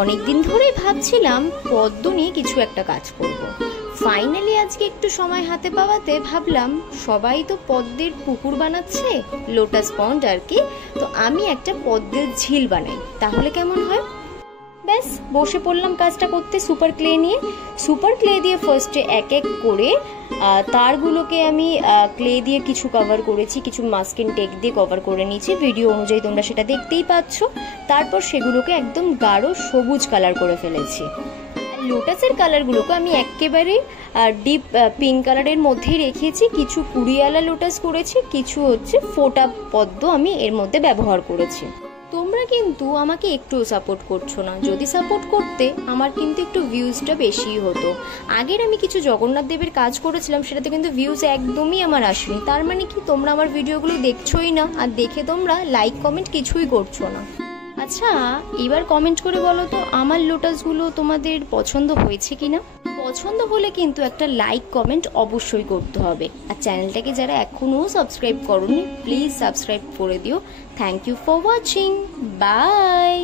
অনেকদিন ধরেই ভাবছিলাম পদ্ম নিয়ে কিছু একটা কাজ করব। ফাইনালি আজকে একটু সময় হাতে পাওয়াতে ভাবলাম সবাই তো পদ্মের পুকুর বানাচ্ছে, লোটাস পন্ড আর কি, তো আমি একটা পদ্মের ঝিল বানাই, তাহলে কেমন হয়? ব্যাস বসে পড়লাম কাজটা করতে সুপার ক্লে নিয়ে। সুপার ক্লে দিয়ে ফার্স্টে এক এক করে তারগুলোকে আমি ক্লে দিয়ে কিছু কভার করেছি, কিছু মাস্কিং টেপ দিয়ে কভার করে নিয়েছি, ভিডিও অনুযায়ী তোমরা সেটা দেখতেই পাচ্ছ। তারপর সেগুলোকে একদম গাঢ় সবুজ কালার করে ফেলেছি। লোটাসের কালারগুলোকে আমি একেবারে ডিপ পিঙ্ক কালারের মধ্যেই রেখেছি। কিছু কুড়িয়ালা লোটাস করেছি, কিছু হচ্ছে ফোটা পদ্ম আমি এর মধ্যে ব্যবহার করেছি। তোমরা কিন্তু আমাকে একটুও সাপোর্ট করছো না, যদি সাপোর্ট করতে আমার কিন্তু একটু ভিউজটা বেশিই হতো। আগের আমি কিছু জগন্নাথ দেবের কাজ করেছিলাম, সেটাতে কিন্তু ভিউজ একদমই আমার আসেনি। তার মানে কি তোমরা আমার ভিডিওগুলো দেখছোই না, আর দেখে তোমরা লাইক কমেন্ট কিছুই করছো না। আচ্ছা এবার কমেন্ট করে বলো তো আমার লোটাসগুলো তোমাদের পছন্দ হয়েছে কিনা। পছন্দ হলে কিন্তু একটা লাইক কমেন্ট অবশ্যই করতে হবে। আর চ্যানেলটাকে যারা এখনো সাবস্ক্রাইব করোনি প্লিজ সাবস্ক্রাইব করে দিও। Thank you for watching, by.